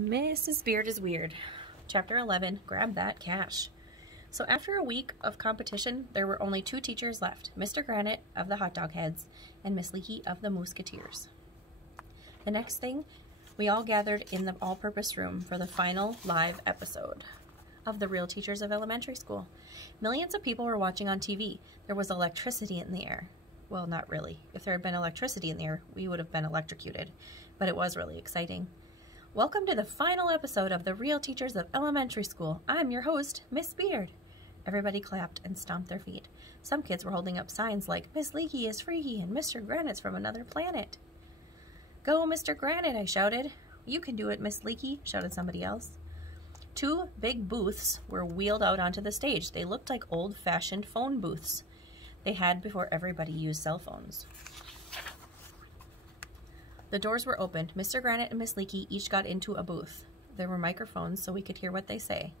Mrs. Beard is weird. Chapter 11, Grab That Cash. So after a week of competition, there were only two teachers left, Mr. Granite of the Hot Dog Heads and Miss Leakey of the Musketeers. The next thing, we all gathered in the all-purpose room for the final live episode of The Real Teachers of Elementary School. Millions of people were watching on TV. There was electricity in the air. Well, not really. If there had been electricity in the air, we would have been electrocuted. But it was really exciting. Welcome to the final episode of The Real Teachers of Elementary School. I'm your host, Miss Beard. Everybody clapped and stomped their feet. Some kids were holding up signs like, Miss Leakey is freaky and Mr. Granite's from another planet. Go, Mr. Granite, I shouted. You can do it, Miss Leakey, shouted somebody else. Two big booths were wheeled out onto the stage. They looked like old-fashioned phone booths they had before everybody used cell phones. The doors were opened. Mr. Granite and Miss Leakey each got into a booth. There were microphones so we could hear what they say.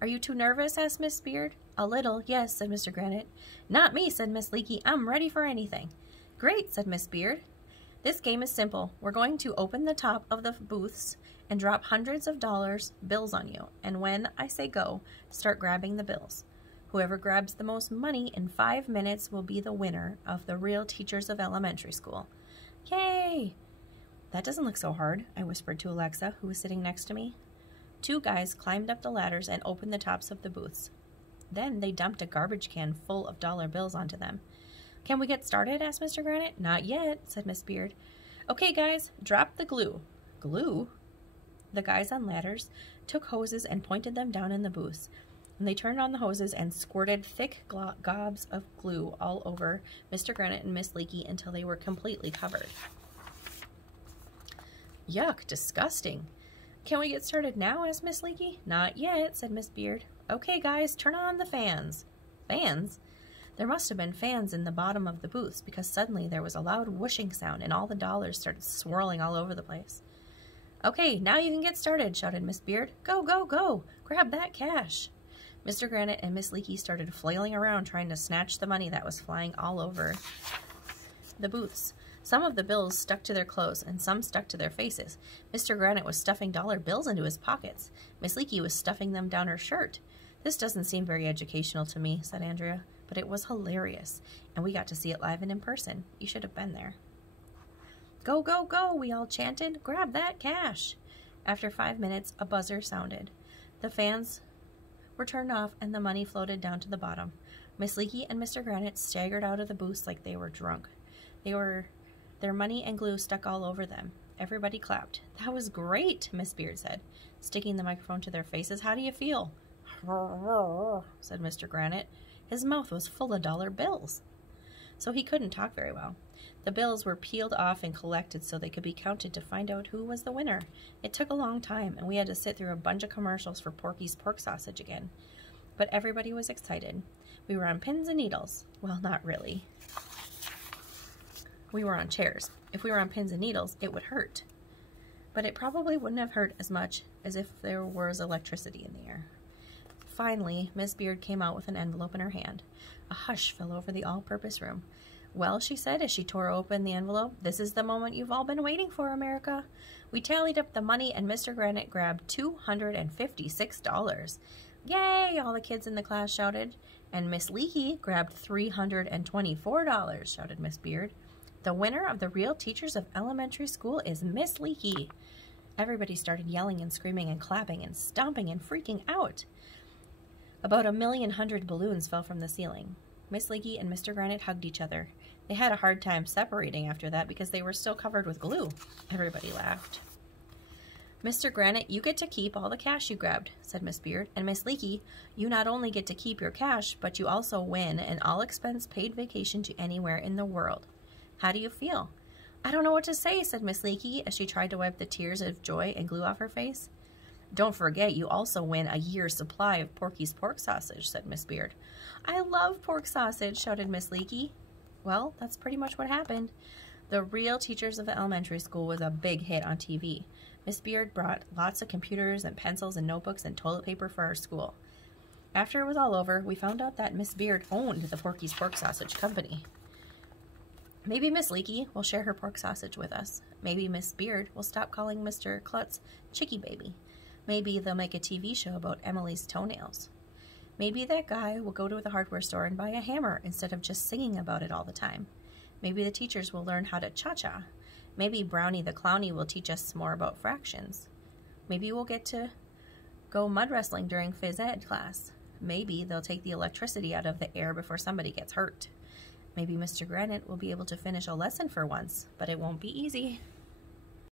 Are you too nervous? Asked Miss Beard. A little, yes, said Mr. Granite. Not me, said Miss Leakey. I'm ready for anything. Great, said Miss Beard. This game is simple. We're going to open the top of the booths and drop hundreds of dollars bills on you. And when I say go, start grabbing the bills. Whoever grabs the most money in 5 minutes will be the winner of The Real Teachers of Elementary School. Yay! That doesn't look so hard, I whispered to Alexa, who was sitting next to me. Two guys climbed up the ladders and opened the tops of the booths. Then they dumped a garbage can full of dollar bills onto them. Can we get started? Asked Mr. Granite. Not yet, said Miss Beard. Okay, guys, drop the glue. Glue? The guys on ladders took hoses and pointed them down in the booths. And they turned on the hoses and squirted thick gobs of glue all over Mr. Granite and Miss Leakey until they were completely covered. Yuck, disgusting. Can we get started now? Asked Miss Leakey. Not yet, said Miss Beard. Okay, guys, turn on the fans. Fans? There must have been fans in the bottom of the booths because suddenly there was a loud whooshing sound and all the dollars started swirling all over the place. Okay, now you can get started, shouted Miss Beard. Go, go, go. Grab that cash. Mr. Granite and Miss Leakey started flailing around trying to snatch the money that was flying all over the booths. Some of the bills stuck to their clothes, and some stuck to their faces. Mr. Granite was stuffing dollar bills into his pockets. Miss Leakey was stuffing them down her shirt. This doesn't seem very educational to me, said Andrea, but it was hilarious, and we got to see it live and in person. You should have been there. Go, go, go, we all chanted. Grab that cash. After 5 minutes, a buzzer sounded. The fans were turned off, and the money floated down to the bottom. Miss Leakey and Mr. Granite staggered out of the booths like they were drunk. Their money and glue stuck all over them. Everybody clapped. That was great, Miss Beard said, sticking the microphone to their faces. How do you feel? Said Mr. Granite. His mouth was full of dollar bills, so he couldn't talk very well. The bills were peeled off and collected so they could be counted to find out who was the winner. It took a long time, and we had to sit through a bunch of commercials for Porky's pork sausage again. But everybody was excited. We were on pins and needles. Well, not really. We were on chairs. If we were on pins and needles, it would hurt. But it probably wouldn't have hurt as much as if there was electricity in the air. Finally, Miss Beard came out with an envelope in her hand. A hush fell over the all-purpose room. Well, she said as she tore open the envelope, this is the moment you've all been waiting for, America. We tallied up the money and Mr. Granite grabbed $256. Yay! All the kids in the class shouted. And Miss Leakey grabbed $324, shouted Miss Beard. The winner of The Real Teachers of Elementary School is Miss Leakey. Everybody started yelling and screaming and clapping and stomping and freaking out. About 1,100,000 balloons fell from the ceiling. Miss Leakey and Mr. Granite hugged each other. They had a hard time separating after that because they were still covered with glue. Everybody laughed. Mr. Granite, you get to keep all the cash you grabbed, said Miss Beard. And Miss Leakey, you not only get to keep your cash, but you also win an all-expense-paid vacation to anywhere in the world. How do you feel? I don't know what to say, said Miss Leakey as she tried to wipe the tears of joy and glue off her face. Don't forget, you also win a year's supply of Porky's pork sausage, said Miss Beard. I love pork sausage, shouted Miss Leakey. Well, that's pretty much what happened. The Real Teachers of Elementary School was a big hit on TV. Miss Beard brought lots of computers and pencils and notebooks and toilet paper for our school. After it was all over, we found out that Miss Beard owned the Porky's Pork Sausage Company. Maybe Miss Leaky will share her pork sausage with us. Maybe Ms.Beard will stop calling Mr. Klutz Chicky Baby. Maybe they'll make a TV show about Emily's toenails. Maybe that guy will go to the hardware store and buy a hammer instead of just singing about it all the time. Maybe the teachers will learn how to cha-cha. Maybe Brownie the Clowny will teach us more about fractions. Maybe we'll get to go mud wrestling during phys ed class. Maybe they'll take the electricity out of the air before somebody gets hurt. Maybe Mr. Granite will be able to finish a lesson for once, but it won't be easy.